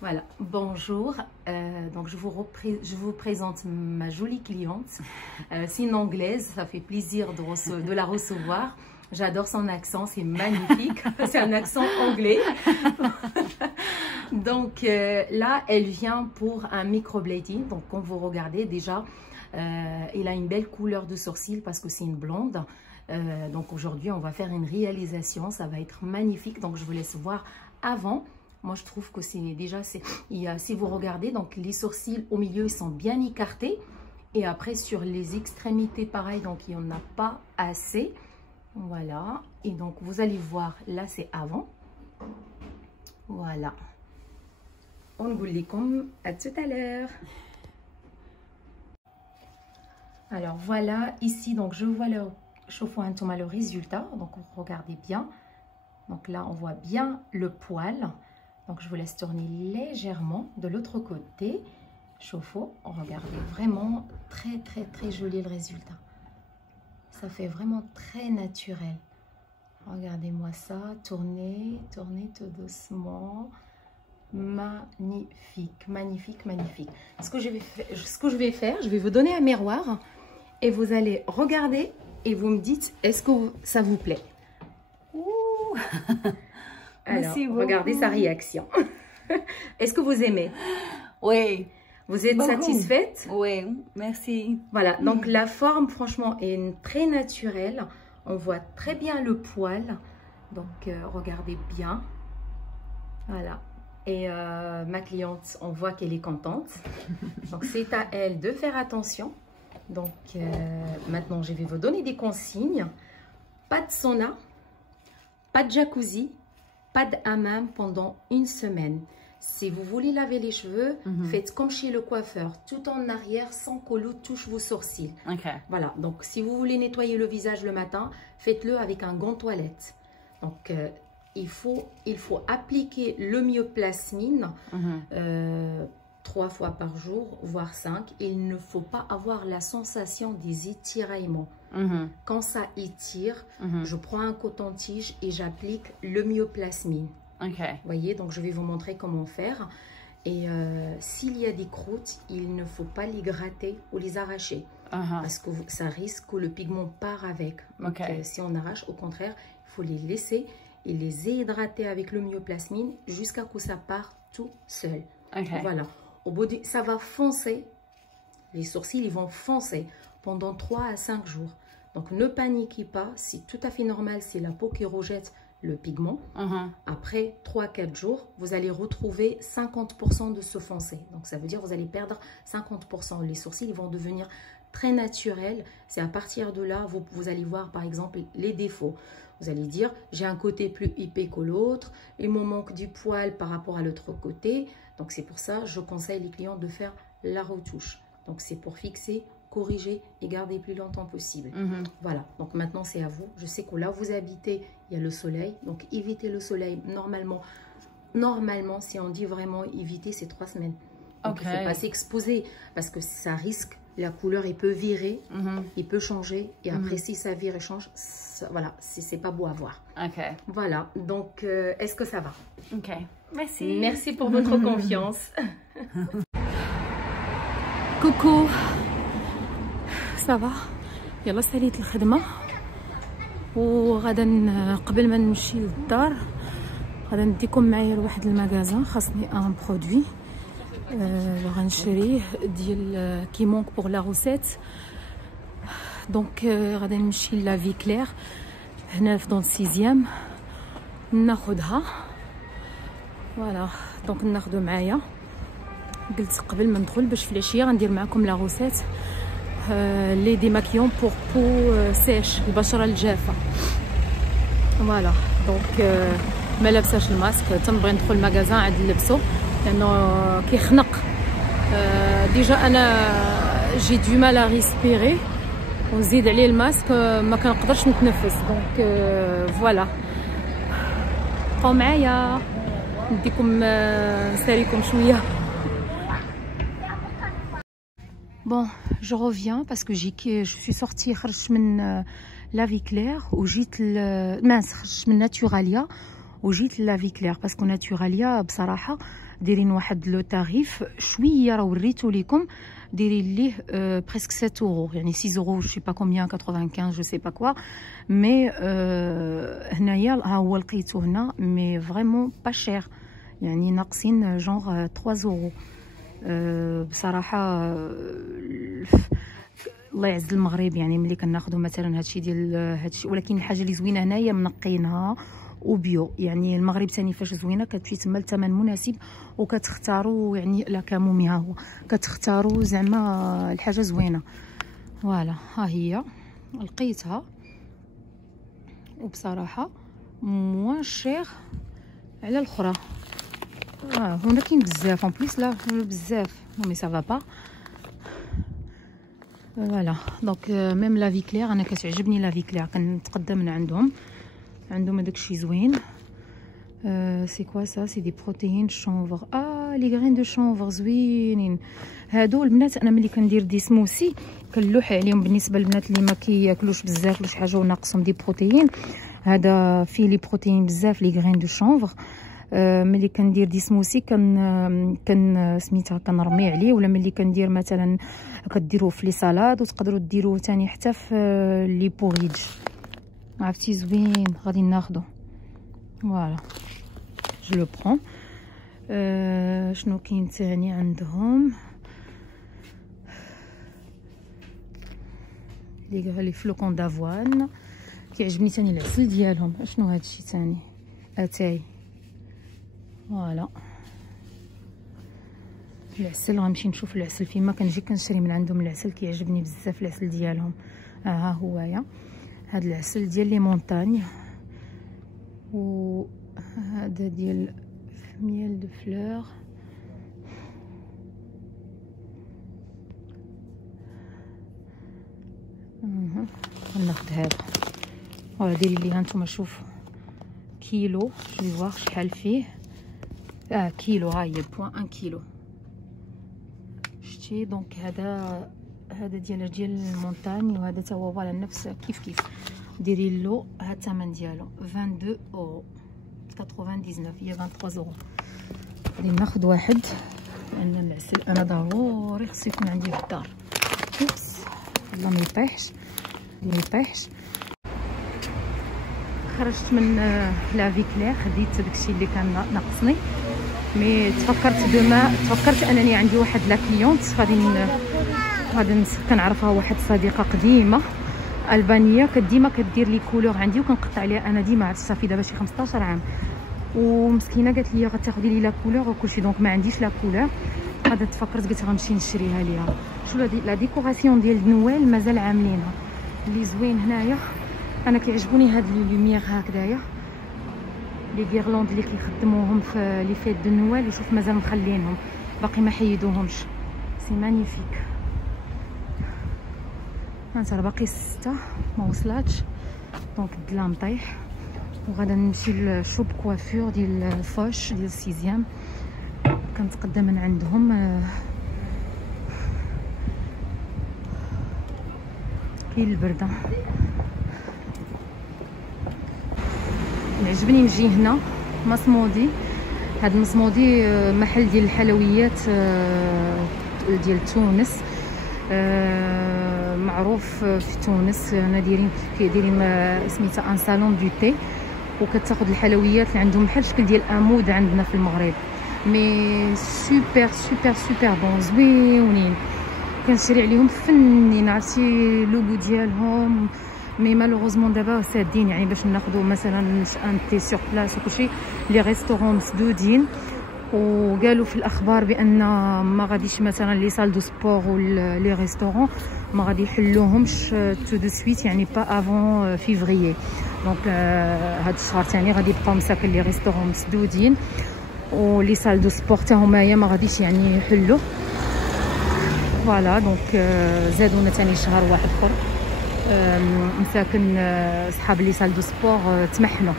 Voilà, bonjour. Donc je vous présente ma jolie cliente. C'est une Anglaise, ça fait plaisir de la recevoir. J'adore son accent, c'est magnifique. C'est un accent anglais. Donc là, elle vient pour un microblading. Donc comme vous regardez déjà, elle a une belle couleur de sourcils parce que c'est une blonde. Donc aujourd'hui, on va faire une réalisation. Ça va être magnifique. Donc je vous laisse voir avant. Moi, je trouve que c'est déjà, si vous regardez, donc les sourcils au milieu, ils sont bien écartés. Et après, sur les extrémités, pareil, donc il n'y en a pas assez. Voilà. Et donc, vous allez voir, là, c'est avant. Voilà. On vous dit comme à tout à l'heure. Alors, voilà, ici, donc, je vois le chauffe-eau le résultat. Donc, regardez bien. Donc là, on voit bien le poil. Donc, je vous laisse tourner légèrement de l'autre côté. Chauffe-eau, regardez, vraiment très, très, très joli le résultat. Ça fait vraiment très naturel. Regardez-moi ça, tournez, tournez tout doucement. Magnifique, magnifique, magnifique. Ce que je vais faire, je vais vous donner un miroir et vous allez regarder et vous me dites, est-ce que ça vous plaît? Ouh. Alors, regardez sa réaction. Est-ce que vous aimez? Oui. Vous êtes satisfaite? Oui, merci. Voilà, donc la forme, franchement, est très naturelle. On voit très bien le poil. Donc, regardez bien. Voilà. Et ma cliente, on voit qu'elle est contente. Donc, c'est à elle de faire attention. Donc, maintenant, je vais vous donner des consignes. Pas de sauna, pas de jacuzzi, pas de hammam pendant une semaine. Si vous voulez laver les cheveux, faites comme chez le coiffeur, tout en arrière sans que l'eau touche vos sourcils. Okay. Voilà, donc si vous voulez nettoyer le visage le matin, faites-le avec un gant toilette. Donc, il faut appliquer le myoplasmine 3 fois par jour, voire 5. Il ne faut pas avoir la sensation des étiraillements. Quand ça étire, je prends un coton-tige et j'applique le myoplasmine. Okay. Vous voyez, donc je vais vous montrer comment faire. Et s'il y a des croûtes, il ne faut pas les gratter ou les arracher. Parce que ça risque que le pigment part avec. Donc, si on arrache, au contraire, il faut les laisser et les hydrater avec le myoplasmine jusqu'à ce que ça parte tout seul. Voilà. Au bout ça va foncer. Les sourcils, ils vont foncer pendant 3 à 5 jours. Donc, ne paniquez pas. C'est tout à fait normal. C'est la peau qui rejette le pigment. Après 3-4 jours, vous allez retrouver 50% de ce foncé. Donc, ça veut dire que vous allez perdre 50%. Les sourcils, ils vont devenir très naturels. C'est à partir de là, vous allez voir, par exemple, les défauts. Vous allez dire, j'ai un côté plus épais que l'autre. Il me manque du poil par rapport à l'autre côté. Donc, c'est pour ça, je conseille les clients de faire la retouche. Donc, c'est pour fixer, corriger et garder plus longtemps possible. Voilà, donc maintenant, c'est à vous. Je sais que là où vous habitez, il y a le soleil. Donc, évitez le soleil. Normalement, si on dit vraiment éviter, c'est 3 semaines. Donc, il ne faut pas s'exposer parce que ça risque. La couleur, il peut virer, il peut changer. Et après, si ça vire et change, ça, voilà, c'est pas beau à voir. Voilà, donc, est-ce que ça va? Ok, merci. Merci pour votre confiance. كوكو صافا يلا ساليت الخدمه وغادا قبل ما نمشي للدار غادا نديكم معايا لواحد المغازان خاصني ان برودوي غنشريه ديال كي مونك بور لا روسيت دونك غادا نمشي لا في كلير هنا في دون سيزيام ناخذها فوالا دونك ناخذو معايا قلت قبل ما ندخل باش في العشيه غندير معكم لا روسيت لي ديماكيون بور بو سيش البشره الجافه فوالا دونك ما لابساش الماسك تنبغي ندخل المغازان عاد نلبسو لانه كيخنق ديجا انا جي دو مال ا ريسبيري ونزيد عليه الماسك ما كنقدرش نتنفس دونك فوالا بقاو معايا نديكم نساليكم شويه. Bon, je reviens parce que je suis sortie من la vie claire وجيت خرجت من ناتوراليا وجيت لا في كلير باسكو ناتوراليا بصراحه دايرين واحد لو تاريف شويه راه وريتو لكم دايرين ليه بريسك 7 اورو يعني 6 اورو جو سي با كومبيان 95 جو سي با كوا مي هنايا ها هو لقيتو هنا مي فريمون با شير يعني ناقصين جونغ 3 اورو. بصراحه الله يعز المغرب يعني ملي كناخذوا مثلا هادشي ديال هادشي، ولكن الحاجه اللي زوينه هنايا منقينها وبيو. يعني المغرب ثاني فاش زوينه كتمشي تما الثمن مناسب وكتختاروا يعني لا كامومي ها هو كتختاروا زعما الحاجه زوينه. فوالا ها هي لقيتها وبصراحه موان شير على الاخرى. هنا كاين بزاف اون بليس لا بزاف مي سافا با. فوالا دونك ميم لا في كلير انا كتعجبني لا في كلير كنتقدم من عندهم هذاكشي زوين. سي كوا سا سي دي بروتيين شونفر لي غرين دو شونفر زوينين هادو البنات. انا ملي كندير دي سموسي كنلوح عليهم بالنسبه للبنات اللي ما كياكلوش بزاف ولا شي حاجه وناقصهم دي بروتيين. هذا فيه لي بروتيين بزاف لي غرين دو شونفر. ملي كندير دي سموسي كان سميتها كنرمي عليه، ولا ملي كندير مثلا كديروه في لي سالاد وتقدروا ديروه ثاني حتى في لي بوريج. عرفتي زوين غادي ناخذو. فوالا جو لو برون. شنو كاين ثاني عندهم؟ لي فلوكون دافوان كيعجبني ثاني العسل ديالهم. شنو هادشي ثاني؟ اتاي. فوالا العسل غنمشي نشوف العسل فيما كنجي كنشري من عندهم العسل كيعجبني بزاف العسل ديالهم. ها هويا هاد العسل ديال لي مونطاني و هذا ديال ميل دو فلور. ناخذ هذا. فوالا ديري لي هانتوما شوفوا كيلو جو فواغ شحال فيه. كيلو ها هي بوان 1 كيلو شتي. دونك هذا ديال المونتاني وهذا تا هو فوالا نفس كيف ديري له ها الثمن ديالو 22 اورو 99 هي 23 اورو. غادي ناخذ واحد لان العسل انا ضروري خصو يكون عندي في الدار. اوبس والله ما يطيحش. خرجت من لافي كلير خديت داكشي اللي كان ناقصني مي تفكرت انني عندي واحد لا كليونت غادي كنعرفها واحد صديقه قديمه البانيه ديما كدير لي كولور عندي وكنقطع عليها انا ديما عرفت صافي دابا شي 15 عام ومسكينه قالت لي غتاخدي لي لا كولور وكلشي دونك ما عنديش لا كولور. غادا تفكرت قلت غنمشي نشريها ليها. شو لا ديكوراسيون ديال نويل مازال عاملينها اللي زوين هنايا. انا كيعجبوني هاد لي لوميير هكذايا لي غيرلوند اللي كيخدموهم في لي فيت دو نويل وشوف مازال مخلينهم باقي ما حيدوهمش. سي مانيفيك. هانت راه باقي 6 ما وصلاتش دونك الظلام طايح. وغادا نمشي لشوب كوافور ديال فوش ديال 6 كنتقدم من عندهم. كاين البرده. عجبني نجي هنا مصمودي. هاد مصمودي محل ديال الحلويات ديال تونس معروف في تونس. هنا دايرين سميتها ان صالون دو تي وكتاخذ الحلويات اللي عندهم بحال الشكل ديال امود عندنا في المغرب مي سوبر بون زوينين. كنشري عليهم فنين عرفتي لوغو ديالهم مي مالوغوزمون دابا سادين يعني باش ناخذوا مثلا ان تي سور بلاص وكلشي. لي ريستورون مسدودين وقالوا في الاخبار بان ما غاديش مثلا لي سال دو سبور ولا لي ريستورون ما غادي يحلوهمش تو دو سويت يعني با افون فيفريي. دونك هاد الشهر ثاني غادي يبقاو مساكن لي ريستورون مسدودين ولي سال دو سبور حتى هما ما غاديش يعني يحلوا. فوالا دونك زادونا ثاني شهر واحد اخر. مساكن صحاب لي سال دو سبور تمحنوا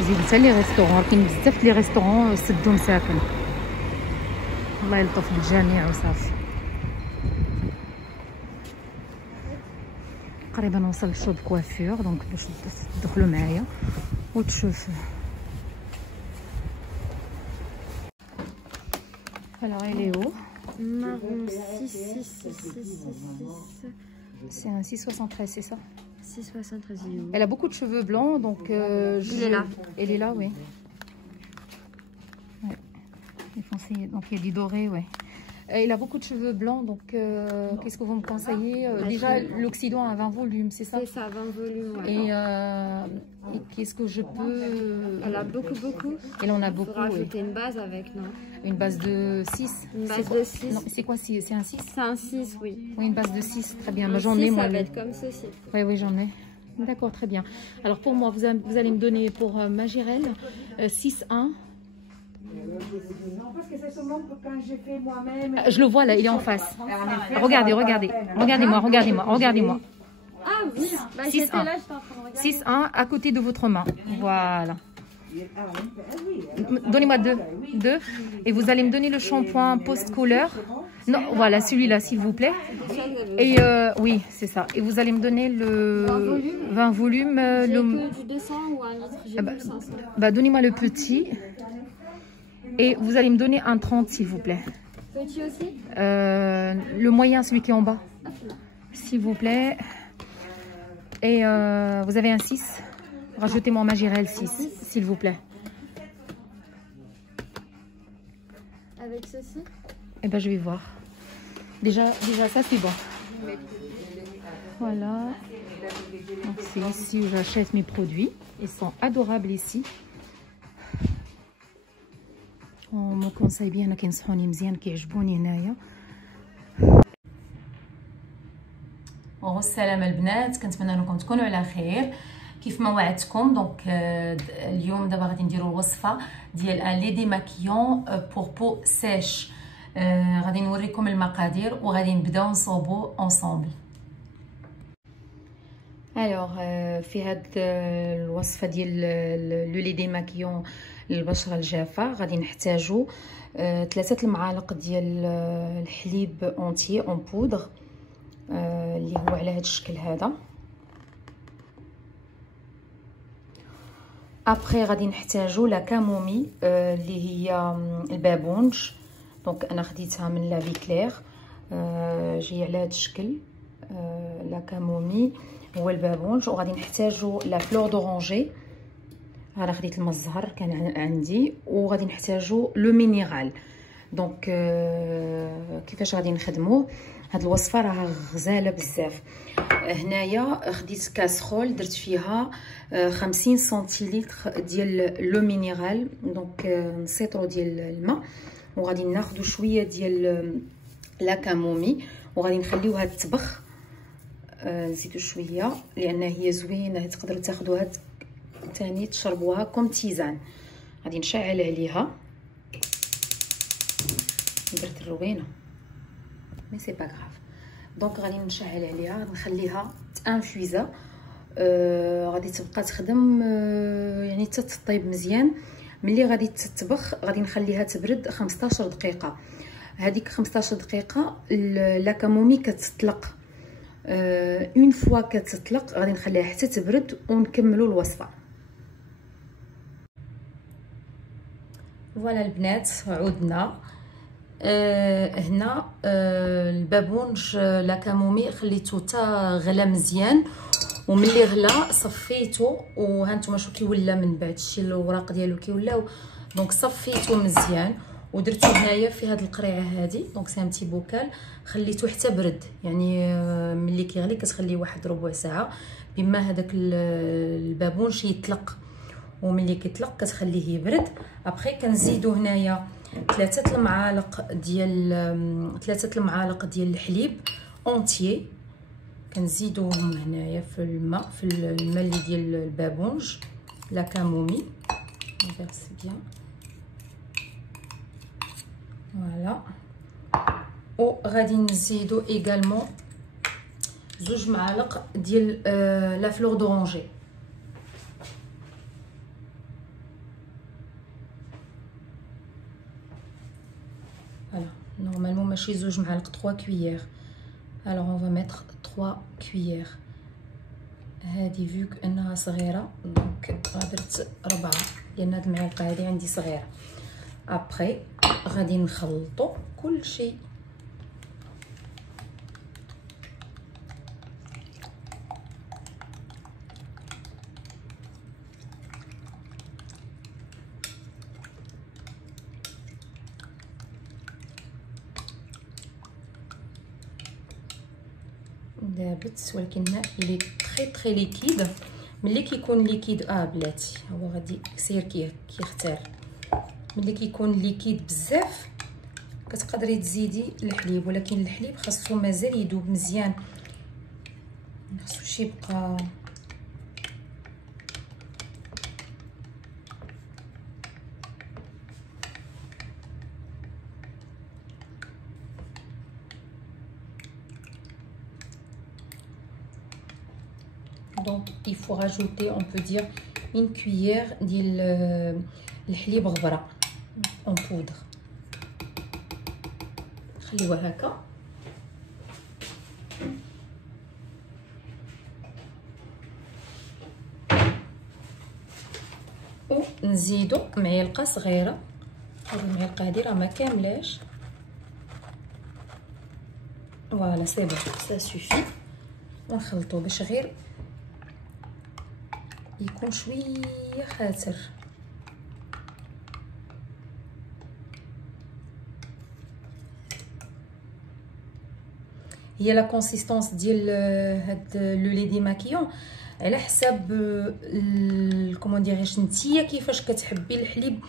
زيد حتى لي ريستورون. كاين بزاف لي ريستورون سدوا مساكن. الله يلطف بالجميع وصافي. تقريبا وصل لشوب كوافور دونك باش تدخلوا معايا وتشوفوا. Alors, elle est haut. Marron 6, 6, 6, 6, 6, 6. C'est un 6,73, c'est ça? 6,73, il est où? Elle a beaucoup de cheveux blancs, donc... Il est là. Elle est là, oui. Ouais. Les foncés, donc il y a du doré, ouais. Il a beaucoup de cheveux blancs, donc qu'est-ce que vous me conseillez? Déjà, l'Occident a 20 volumes, c'est ça? C'est ça, 20 volumes, ouais. Et qu'est-ce que je peux... Elle a beaucoup. Elle en a beaucoup, il faut rajouter une base avec, non? Une base de 6. Une base de 6. Non, c'est quoi? C'est un 6? C'est un 6, oui. Oui, une base de 6, très bien. Un J'en 6, ai, moi. ça va être comme ceci. Oui, j'en ai. D'accord, très bien. Alors, pour moi, vous allez me donner pour Magirel 6,1. Non, parce que c'est seulement quand j'ai fait moi-même. Je le vois là, il est en face. Regardez. Regardez-moi. Ah oui, bah, 6-1. j'étais là, j'étais en train de regarder. 6,1 à côté de votre main. Voilà. Donnez-moi 2. Et vous allez me donner le shampoing post-couleur. Non, voilà, celui-là, s'il vous plaît. Et oui, c'est ça. Et vous allez me donner le 20 volumes. J'ai que du 200 ou un litre, j'ai que 500. Bah, donnez-moi le petit. Et vous allez me donner un 30, s'il vous plaît. Petit aussi? Le moyen, celui qui est en bas. S'il vous plaît. Et vous avez un 6. Rajoutez-moi Magirel 6, s'il vous plaît. Avec ceci? Eh ben, je vais voir. Déjà ça, c'est bon. Voilà. Donc, c'est ici où j'achète mes produits. Ils sont adorables ici. On me conseille bien كينصحوني مزيان كيعجبوني هنايا. والسلامة البنات، كنتمنى انكم تكونوا على خير. كيف ما وعدتكم دونك اليوم دابا غادي نديروا الوصفه ديال ان لي ديماكيون بور بو سيش. غادي نوريكم المقادير وغادي نبداو نصوبو انصومبل. الوغ في هاد الوصفه ديال لو لي ديماكيون للبشره الجافه غادي نحتاجو 3 المعالق ديال الحليب اونتي اون بودر اللي هو على هذا الشكل هذا. ابري غادي نحتاجو لا كامومي اللي هي البابونج. دونك انا خديتها من لا فيكلير جايه على هذا الشكل. لا كامومي هو البابونج. وغادي نحتاجو لا فلور دورانجي، انا خديت الماء الزهر كان عندي. وغادي نحتاجو لو مينيرال. دونك كيفاش غادي نخدموه؟ هاد الوصفه راها غزاله بزاف. هنايا خديت كاسرول درت فيها 50 سنتيلتر ديال لو مينيرال. دونك نسيطرو ديال الماء وغادي ناخذ شويه ديال لا كامومي وغادي نخليوها تطبخ. نزيدو شويه لان هي زوينه، تقدروا تاخذوها ثاني تشربوها كوم تيزان. غادي نشعل عليها. درت الروينه مي سي با غراف. دونك غادي نشعل عليها نخليها تانفيزا. غادي تبقى تخدم يعني حتى تطيب مزيان. ملي غادي تطبخ غادي نخليها تبرد 15 دقيقه. هذيك 15 دقيقه لا كامومي كتطلق. اون فوا كتطلق غادي نخليها حتى تبرد ونكملوا الوصفه. فوالا البنات عودنا. هنا البابونج لا كامومي خليته تا غلا مزيان وملي غلا صفيته. وهانتوما شو كيولى من بعد شي الوراق ديالو كيولاو. دونك صفيته مزيان ودرتو هنايا في هاد القريعه هادي. دونك سي ان بتي بوكال خليته حتى برد. يعني ملي كيغلي كتخليه واحد ربع ساعه بما هذاك البابونج يطلق. وملي كيطلق كتخليه يبرد. ابخي كنزيدو هنايا 3 المعالق ديال الحليب اونتيي. كنزيدوهم هنايا في الماء اللي ديال البابونج لا كامومي. نفرس بيان فوالا. وغادي نزيدو ايغالمون 2 معالق ديال لا فلور دورانجي. Voilà, normalement ماشي 2 معالق 3 cuillères. Alors on va mettre 3 cuillères. هذه فيك انها صغيره دونك درت 4 لان هاد المعلقه هذه عندي صغيره. ابري غادي نخلطوا كل شيء. دابت ولكن الماء اللي تري ليكيد. ملي كيكون ليكيد بلاتي هو غادي يصير كيختار. ملي كيكون ليكيد بزاف كتقدري تزيدي الحليب، ولكن الحليب خاصو مازال يذوب مزيان، مخصوش يبقى Donc il faut rajouter, on peut dire, une cuillère ديال الحليب غبره en poudre. خليوها هكا ونزيدو معلقه صغيره. هذه المعلقه هذه راه ما كاملاش. فوالا سي بون سا سوفي. ونخلطو باش غير يكون شويه خاتر. هي لا كونسيستونس ديال هاد لو لي ديماكيون على حساب كومون ديريش نتيا كيفاش كتحبي الحليب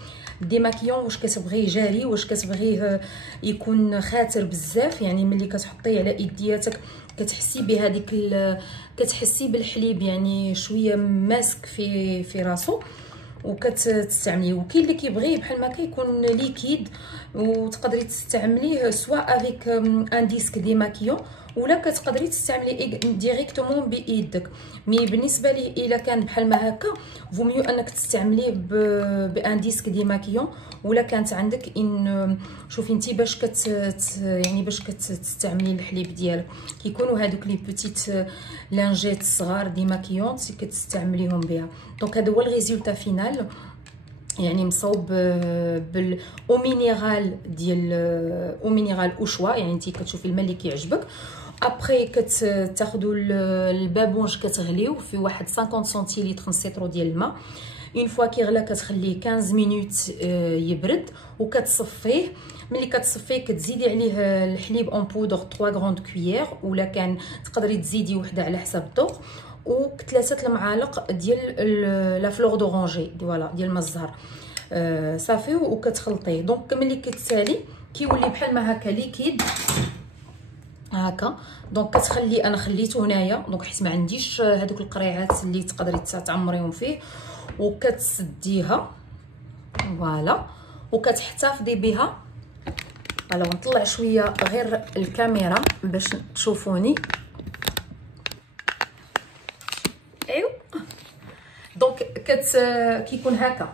ديماكيون. واش كتبغيه جاري، واش كتبغيه يكون خاتر بزاف. يعني ملي كتحطيه على يدياتك كتحسي بهذيك كتحسي بالحليب يعني شويه ماسك في راسو وكتستعمليه. وكاين اللي كيبغيه بحال ما كيكون ليكيد وتقدري تستعمليه سواء افيك ان ديسك ديماكيون ولا كتقدري تستعملي ديريكتومون بيدك. مي بالنسبه لي الا كان بحال ما هكا فو ميو انك تستعمليه بان ديسك ديماكيون. ولا كانت عندك ان شوفي انت باش يعني باش كتستعملي الحليب ديالك كيكونوا هذوك لي بوتيت لانجيت صغار ديماكيون كتستعمليهم بها. دونك هذا هو الريزولتا فينال، يعني مصوب او مينيرال ديال او مينيرال او شوا. يعني انت كتشوفي الماء اللي كيعجبك. ابري كتاخذوا البابونج كتغليو في واحد 50 سنتيلتر نسيترو ديال الماء. اون فوا كيغلى كتخليه 15 مينوت يبرد وكتصفيه. ملي كتصفيه كتزيدي عليه الحليب اون بودر 3 غروند كويير ولا كان تقدري تزيدي وحده على حسب الذوق و3 المعالق ديال لا فلور دورانجي فوالا ديال ما الزهر صافي وكتخلطيه. دونك ملي كتسالي كيولي بحال ما هكا ليكيد هكا. دونك كتخلي انا خليته هنايا دونك حيت ما عنديش هذوك القريعات اللي تقدري تعمريهم فيه وكتسديها فوالا وكتحتفظي بها. فوالا نطلع شويه غير الكاميرا باش تشوفوني. ايوا دونك كيكون هكا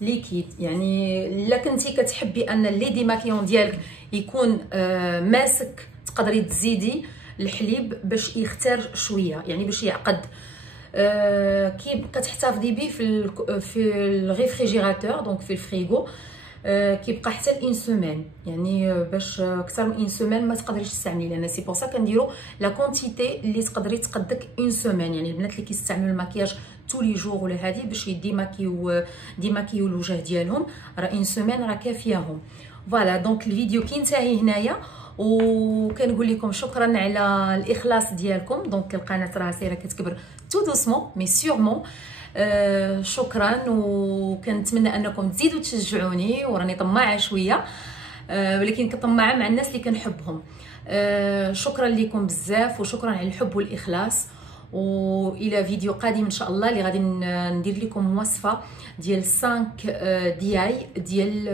ليكيد. يعني الا كنتي كتحبي ان لي ديماكيون ديالك يكون ماسك تقدري تزيدي الحليب باش يختار شويه يعني باش يعقد. كي كتحتفظي به في الريفريجيراتور دونك في الفريغو كيبقى حتى لإون سيمين. يعني باش اكثر من اون سيمين ما تقدريش تستعملي لنا. سي بور سا كنديروا لا كونتيتي اللي تقدري تقدك اون سيمين. يعني البنات اللي كيستعملوا المكياج تو لي جور ولا هذه باش ديماكيو الوجه ديالهم راه اون سيمين راه كافياهم. فوالا دونك الفيديو كينتهي هنايا وكنقول لكم شكرا على الاخلاص ديالكم. دونك القناه راه سايره كتكبر تو دوسمون مي سيغمون. شكرا وكنتمنى انكم تزيدوا تشجعوني وراني طماعه شويه ولكن كطماعه مع الناس اللي كنحبهم. شكرا لكم بزاف وشكرا على الحب والاخلاص. والى فيديو قادم ان شاء الله اللي غادي ندير لكم وصفه ديال 5 دياي ديال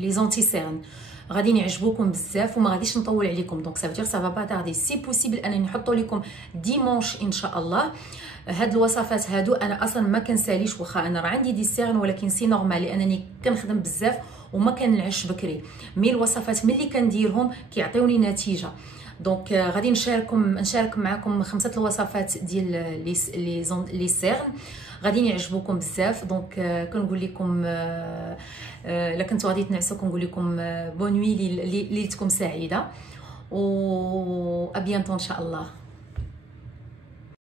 لي زونتي سيرن غادي يعجبوكم بزاف وما غاديش نطول عليكم. دونك سافير سافا با تاردي سي بوسيبل انني نحطو لكم ديمونش ان شاء الله. هاد الوصفات هادو انا اصلا ما كنساليش واخا انا راه عندي دي سيرن ولكن سي نورمال لانني كنخدم بزاف وما كنعش بكري. مي الوصفات ملي كنديرهم كيعطيوني نتيجه. دونك غادي نشارك معكم 5 الوصفات ديال لي سيرن غادي يعجبوكم بزاف. دونك كنقول لكم الا كنتو غادي تنعسوا كنقول لكم بون نوي، ليلتكم سعيده و ابيانتو ان شاء الله.